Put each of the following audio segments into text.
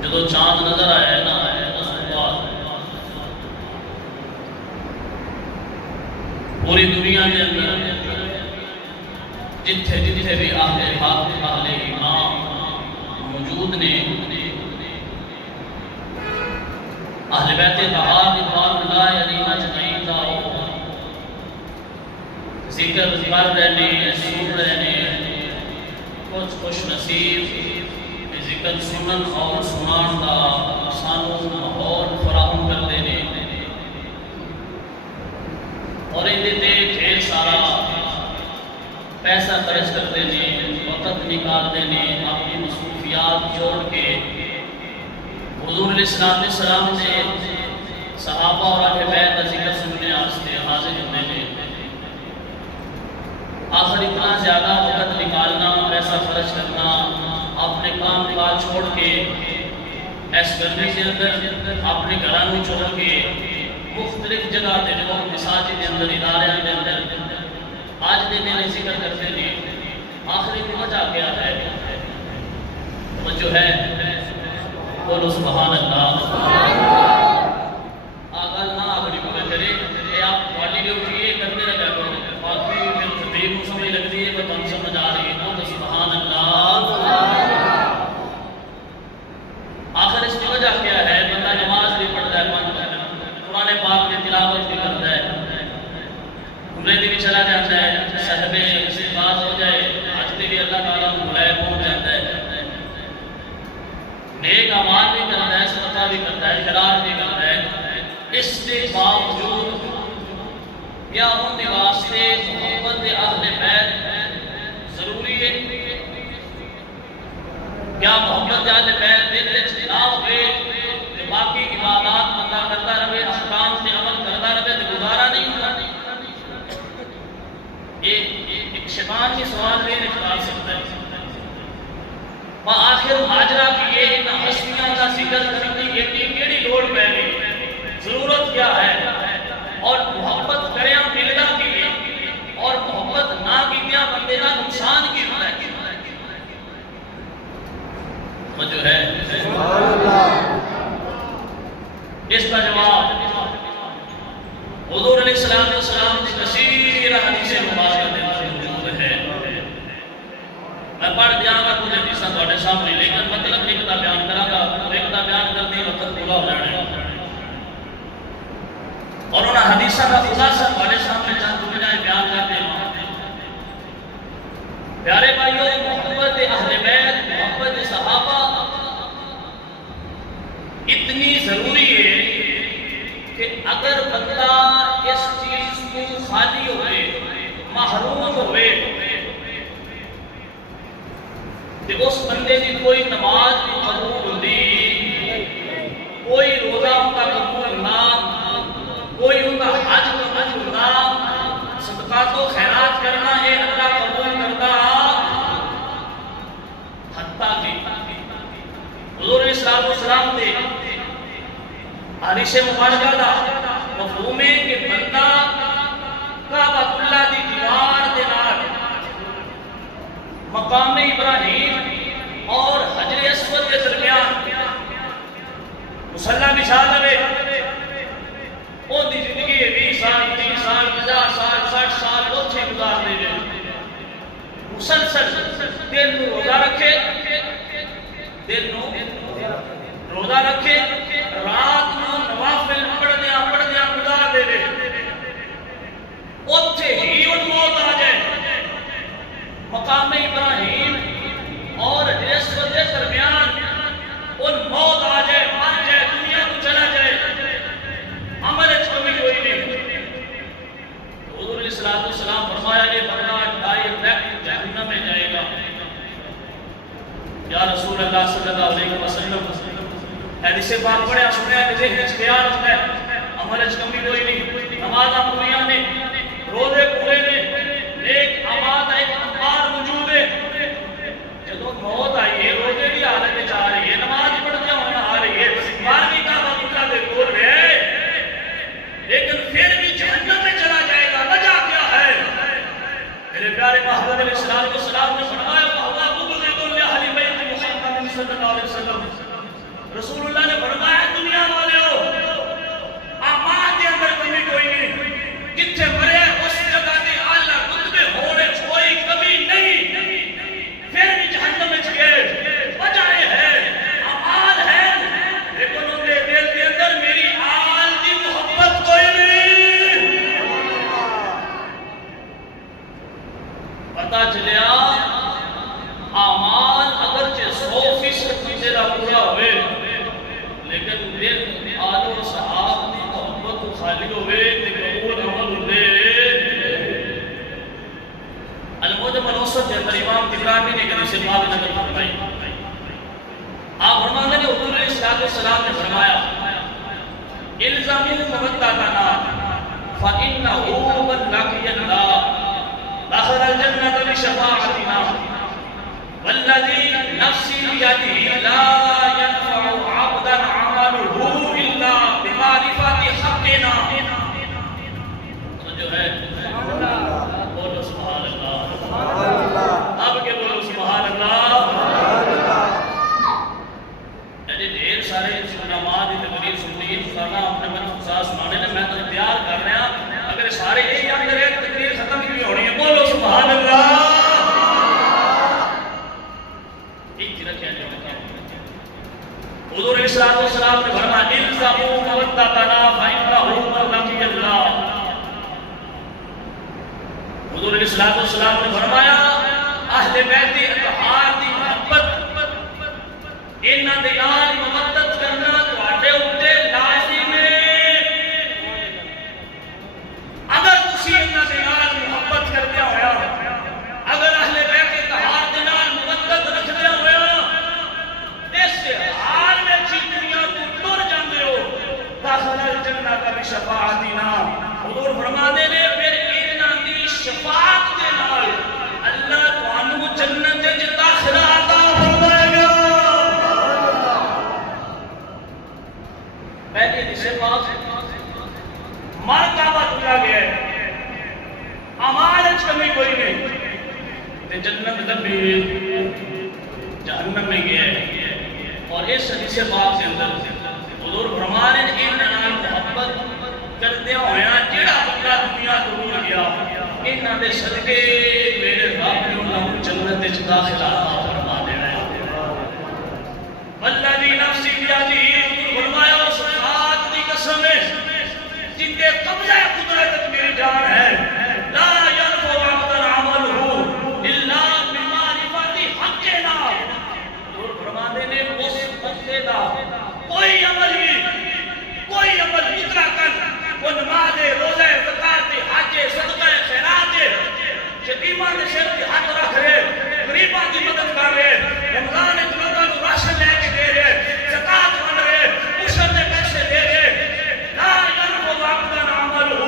جدو چاند نظر آئے نا اس بعد پوری دنیا کے اندر جتھے جتھے بھی اہل حق اہل ایمان موجود نے اہل بیت طہار رضوان اللہ علیہم اجمعین کا ذکر کر رہے ہیں سن رہے ہیں کچھ خوش نصیب ذکر سنن اور سنان کا سانو ماحول فراہم کرتے ہیں اور انہیں دے ڈھیر سارا پیسہ خرچ کرتے ہیں وقت نکالتے ہیں اپنی مصروفیات چھوڑ کے حضور علیہ السلام نے صحابہ اور اہل بیت کا ذکر سننے واسطے حاضر ہوتے ہیں آخر اتنا زیادہ وقت نکالنا پیسہ خرچ کرنا اپنے کام کاج چھوڑ کے اس گرمی کے اندر اپنے گھرانوں چھوڑ کے مختلف جگہ تے جو مساجد کے اندر ادارے کے اندر آج دے دن ذکر کرتے ہیں آخری وجہ کیا ہے وہ جو ہے بولو سبحان اللہ آگل نہ آگلی بولے کرے اے آپ والی لے اٹھئے کرتے رہا کرو باقی میں تدریب سمجھ لگتی ہے وہ تم سمجھ آ رہی ہے بولو سبحان اللہ آخر اس کی وجہ کیا ہے بندہ نماز بھی پڑھتا ہے قرآن پاک کی تلاوت بھی کرتا ہے عمرے بھی چلا جاتا ہے صحبے سے بات ہو جائے آج بھی اللہ تعالیٰ بلائے پہنچ جاتا ہے نیک اعمال بھی کرتا ہے صدقہ بھی کرتا ہے خیرات بھی کرتا ہے اس کے باوجود کیا ان کے واسطے محبت اہل بیت ضروری ہے کیا محبت اہل بیت دل میں نہ ہوئے کہ باقی عبادات بندہ کرتا رہے احکام سے عمل کرتا رہے تو گزارا نہیں ہوتا ایک شیطان کی سوال بھی نکال سکتا ہے آخر ماجرا کی یہ ان ہستیاں کا ذکر کرنے کی کیڑی لوڑ پہ گئی ضرورت کیا ہے اور محبت کریں ملنا کی اور محبت نہ کیا بندے کا نقصان کی ہوتا ہے جو ہے اس کا جواب حضور علیہ السلام کی کثیر حدیث مبارکہ کے اندر موجود ہے میں پڑھ دیا گا کچھ حدیثاں تھوڑے سامنے لیکن مطلب لکھتا بیان کرا گا لکھتا بیان کرتے وقت پورا ہو جانا ہے اور انہاں حدیثاں کا خلاصہ تھوڑے سامنے چند بجائے بیان کرتے ہیں پیارے بھائیوں محبت اہل بیت محبت صحابہ اتنی ضروری ہے کہ اگر بندہ اس چیز کو خالی ہوئے محروم ہوئے کہ اس بندے کی کوئی نماز بھی قبول ہوتی کوئی روزہ ان کا قبول نہ کوئی ان کا حج قبول نہ صدقات و خیرات کرنا ہے اللہ قبول کرتا حتیٰ کہ حضور علیہ السلام نے حدیث مبارکہ دا مفہوم ہے کہ بندہ کعبۃ اللہ دی دیوار دے نال مقام ابراہیم اور حجر اسود کے درمیان مصلی بچھا لے ان کی زندگی 20 سال 30 سال 50 سال 60 سال اوتھے گزار دے مسلسل دن نو روزہ رکھے دن نو روزہ رکھے رات نو نوافل پڑھدیاں گزار دے اوتھے ہی ان موت آ جائے السلام فرمایا یہ بندہ ڈائریکٹ جہنم میں جائے گا۔ یا رسول اللہ صلی اللہ علیہ وسلم حدیث پاک پڑھے سنیا کہ ذہن وچ خیال ہوتا ہے عمل وچ کمی کوئی نہیں، نمازاں پوریاں نے، روزے پورے نے، نیک اعمال ایک انبار موجود ہے۔ جدوں موت آئی ہے روزے کی حالت وچ آ رہی ہے، نماز پڑھتے ہوئے آ رہی ہے، بارہویں کعبہ اللہ دے کول ہے، لیکن پھر بھی جہنم میں چلا جائے گا۔ وجہ کیا ہے؟ میرے پیارے محمد علیہ السلام نے فرمایا صلی اللہ علیہ وسلم، رسول اللہ نے فرمایا دنیا والوں اعمال کے اندر کمی کوئی نہیں، جتھے مرے اس جگہ کے اعلیٰ رتبے ہونے کوئی کمی نہیں، پھر بھی جہنم میں گئے۔ وجہ یہ ہے اعمال ہے لیکن ان کے دل کے اندر میری آل کی محبت کوئی نہیں۔ پتہ چلیا اعمال اگرچہ 100% تیرا پورا ہوئے لیکن دل آل و صحاب کی محبت خالی ہوئے تے قبول عمل ہوئے۔ المعجم الاوسط کے اندر امام طبرانی نے حدیث پاک نقل فرمائی، آپ فرماتے ہیں حضور علیہ السلام نے فرمایا الزموا مودتنا فإنه من لقي الله دخل الجنة بشفاعتنا والذي نفسي بيده لا ينفع عبدا عمله الا بمعرفة حقنا۔ تو جو ہے بولو سبحان اللہ، اب کے بولو سبحان اللہ۔ میرے ڈھیر سارے علماء کی تقریر سننی سارا اپنے من خصاص سنانے نے، میں تو تیار کر رہا اگر سارے یہی اندر ایک تقریر ختم کی ہونی ہے، بولو سبحان اللہ۔ حضور علیہ السلام نے فرمایا الزموا مودتنا فإنه من لقي الله۔ حضور علیہ السلام نے فرمایا اہل بیت اطہار کی محبت، انہاں دے نال مودت کرنا تواڈے اوتے لازم ہے۔ اگر تسی انہاں دے نال محبت کردے ہویا، اگر اہل بیت اطہار دے نال مودت رکھدے ہویا اس حال میں دنیا تو ٹر جاندے ہو، داخل الجنہ کا بشفاعتنا، حضور فرماتے نے پھر انہاں دی شفاعت کے نال اللہ تانوں جنت وچ داخلہ عطا فرمائے گا۔ پہلے حدیث پاک مرتبہ دیا گیا ہے، اعمال وچ کمی کوئی نہیں تے جنت لبھی جہنم میں گیا ہے۔ اور اس حدیث پاک کے اندر حضور فرما رہے ہیں انہاں محبت کردے ہویا جڑا بندہ دنیا تو ٹر گیا، انہاں دے صدقے میرے رب نے انہاں جنت وچ داخلہ فرما دینا ہے۔ والذی نفسی بیدہ، فرمایا اس ذات کی قسم ہے جن کے قبضہ قدرت میری جان ہے، لا ينفع عبدا عمله الا بمعرفة حقنا۔ حضور فرماتے ہیں اس بندے دا کوئی عمل بھی، کوئی عمل مطلقاً وہ نماز روزے زکات حج صدقہ خیرات یتیماں دے سر تے ہاتھ رکھ رہے، غریباں دی مدد کر رہے، رمضان وچ لوگاں نوں راشن لے کے دے رہے، زکات بن رہے، عشر دے پیسے دے رہے، لا ينفع عبدا عمله،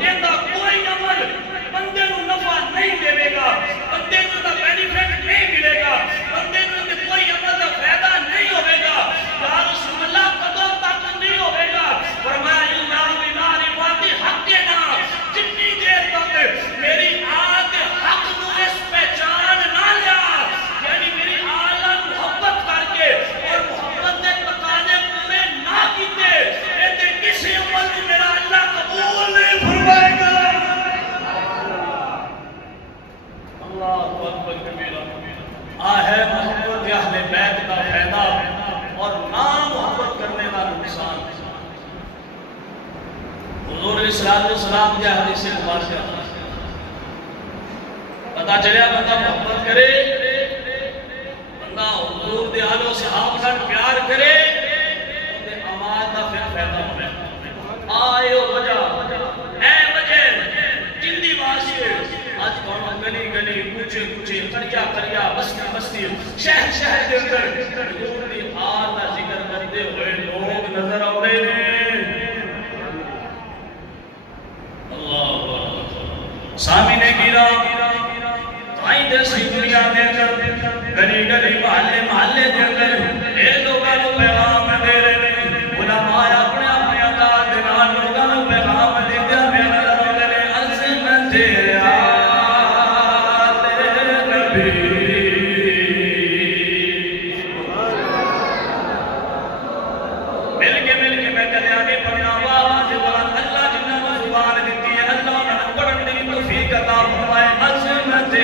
ایندا کوئی عمل بندے نوں نفع نہیں دے گا، بندے نوں دا بینیفٹ نہیں ملے گا، بندے نوں کوئی عمل دا فائدہ نہیں ہوے گا۔ یا رسول اللہ کدوں تک نہیں ہوے گا؟ فرمایا الا بمعرفت حقنا، جتنی دیر تک میری آل کے حق نو اس پہچان نہ لیا، یعنی میری آل محبت کر کے اور محبت کے تقاضے پورے نہ کیتے، ایتے کسی عمل کو میرا اللہ قبول نہیں فرمائے گا۔ اللہ اکبر کبیرہ۔ ہے محبت اہل بیت کا فائدہ اور نہ محبت کرنے کا نقصان۔ حضور علیہ السلام کیا حدیث مبارکہ پتہ چلیا بندہ محبت کرے، بندہ حضور دے آل و صحاب نال پیار کرے، تے اعمال دا پھر فائدہ ہونا ہے۔ آئے وجہ اے وجہ جن دی کچھ کریا بستی شہر دے اندر حضور دی آل دا ذکر کرتے ہوئے لوگ نظر آتے ہیں. اللہ سامعین کرام آئی دسی دنیا دے اندر گلی محلے دے اندر اے لوگاں نوں پیغام دے رہے ہیں. علماء اپنے انداز دے نال لوگاں نوں پیغام دیندے ہوئے نظر آتے ہیں. عظمت مل کے میں کدے آگے پڑھنا آواز بلند اللہ جنہاں نوں زبان دتی ہے اللہ انہاں نوں پڑھن دی توفیق عطا فرمائے. عظمت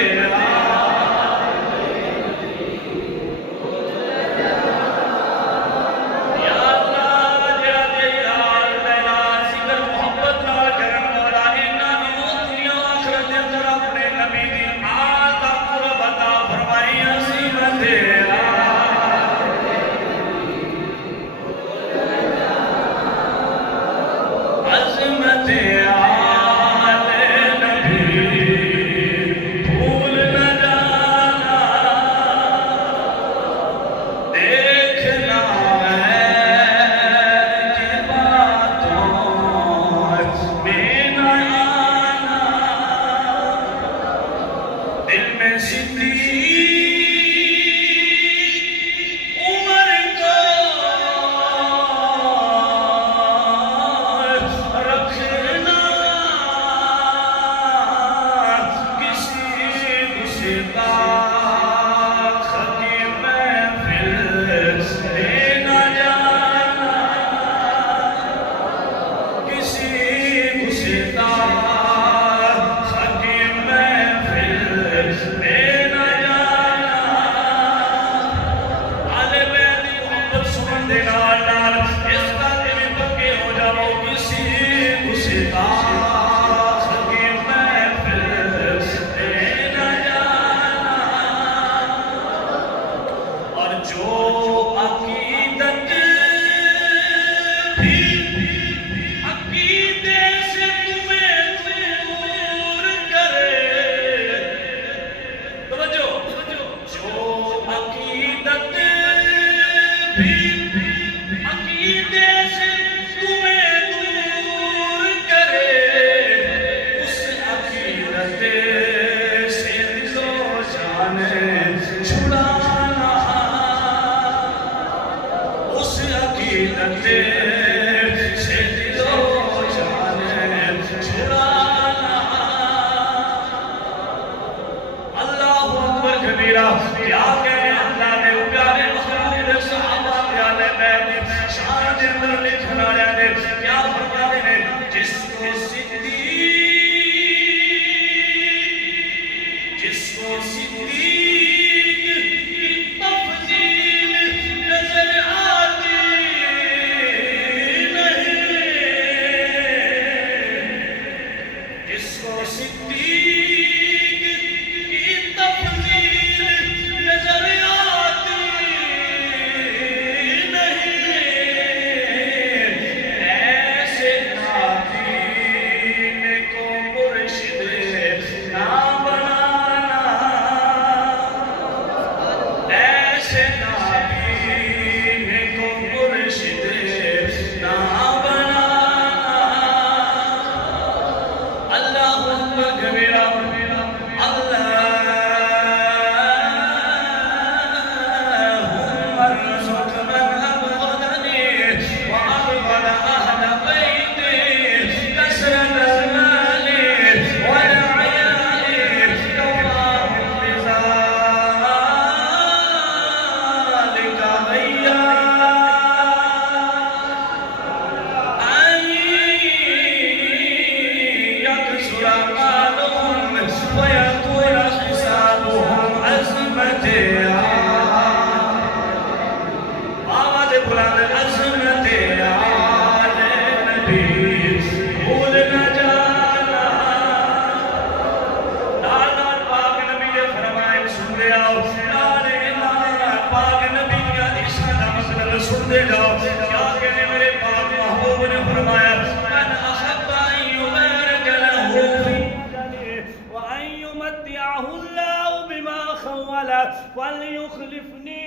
قال فليخلفني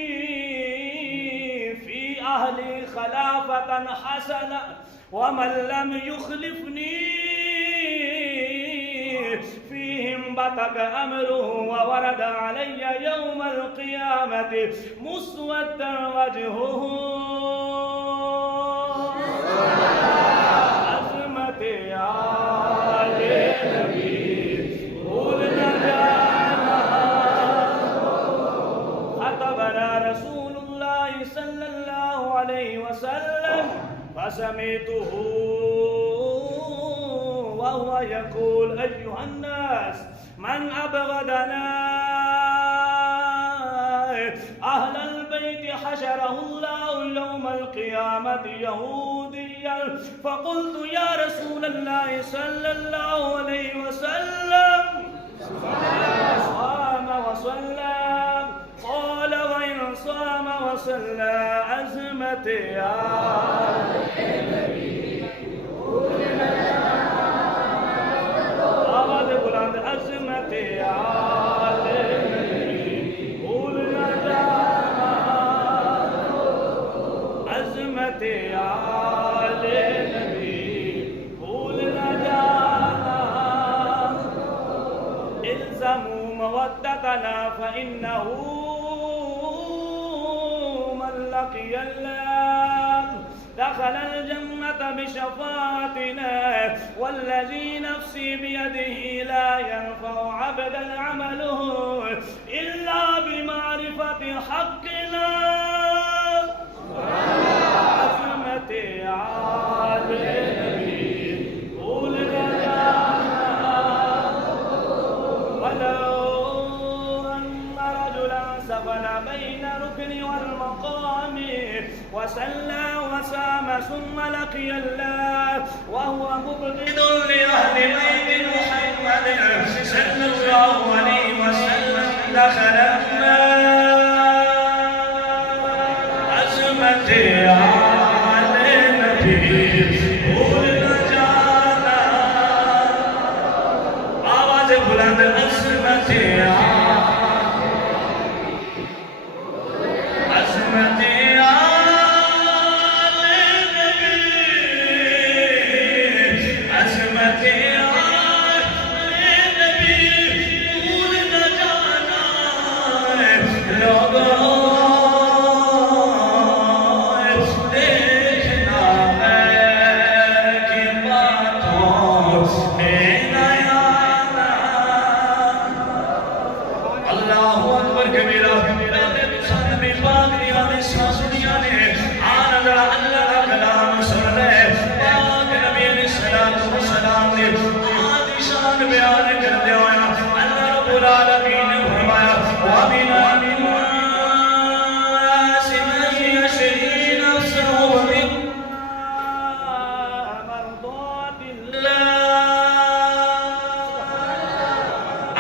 في أهلي خلافة حسنة ومن لم يخلفني فيهم بطق أمره وورد علي يوم القيامة مسودا وجهه عظمة آل النبي قولنا جانا خطبنا رسول الله صلى الله عليه وسلم فسمعته وهو يقول أيها الناس من أبغضنا أهل البيت حشره الله يوم القيامة يهوديا فقلت يا رسول الله صلى الله عليه وسلم صام وصلى قال وإن صام وصلى عزمت يا آواز بلند عظمت آل نبی بھول نہ جانا عظمت آل نبی بھول نہ جانا الزموا مودتنا فإنه من لقي الله دخل الجنة بشفاعتنا والذي نفسي بيده لا ينفع عبدا عمله إلا بمعرفة حقنا عظمة آل النبي قولنا جانا ولو أن رجلا سفل بين ركن والمقام وصلى وصام ثم لقي الله وهو مبغض لأهل بيت محمد صلى الله عليه وسلم دخل النار عظمت آل النبي بھولنا جانا آواز بلند عظمت عظمت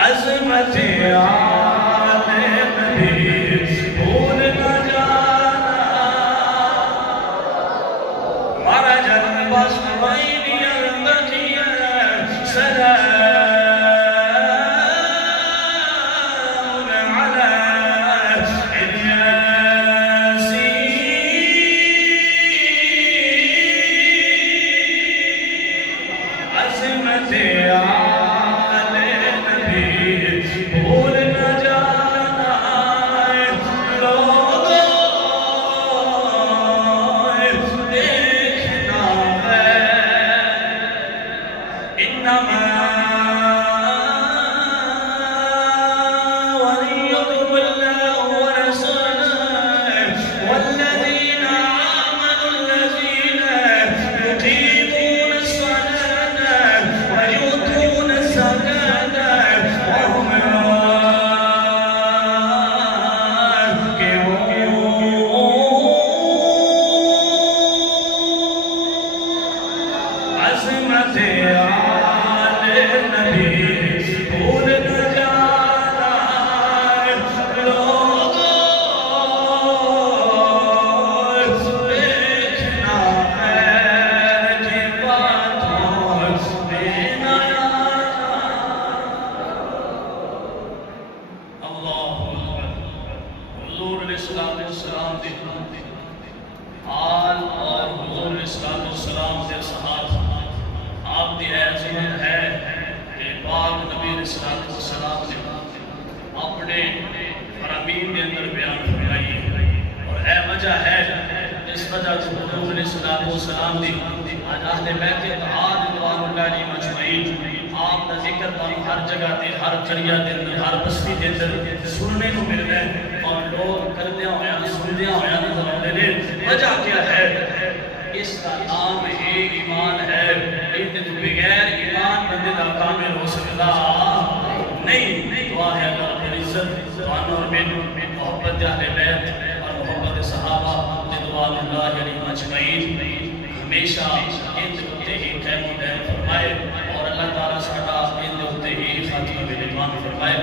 عظمت آل نبی بھول نہ جانا مرج البصرين يلتقي سلام على الياسين عظمت آل بھول نہ جانا لوگوں دیکھنا ہے انما وليكم الله ورسوله والذين آمنوا الذين يقيمون الصلاة ويؤتون الزكاة وهم راكعون عظمت آل دے آل اور حضور علیہ السلام دے صحابہ آپ دی عظمت ہے کہ پاک نبی علیہ السلام نے اپنے فرامین کے اندر بیان فرمائی ہے اور اے وجہ ہے اس وجہ سے حضور علیہ السلام دی آج اہل بیت اتحاد رضوان اللہ علیہم اجمعین آپ کا ذکر تم ہر جگہ تے ہر قریہ دے اندر ہر بستی دے اندر سننے کو مل رہا ہے اور لوگ کردیاں ہویا سندیاں ہویا نظر آتے ہیں وجہ کیا ہے اس کا نام ہی ایمان ہے ان تو بغیر ایمان بندے دا کامل ہو سکتا نہیں دعا ہے اللہ رب العزت دعانا اور محبت اہل بیت اور محبت صحابہ رضوان اللہ علیہم اجمعین ہمیشہ ان دوتے ہی قیم و دین فرمائے اور اللہ تعالیٰ ساڈا ان دوتے ہی خاتمہ بالایمان فرمائے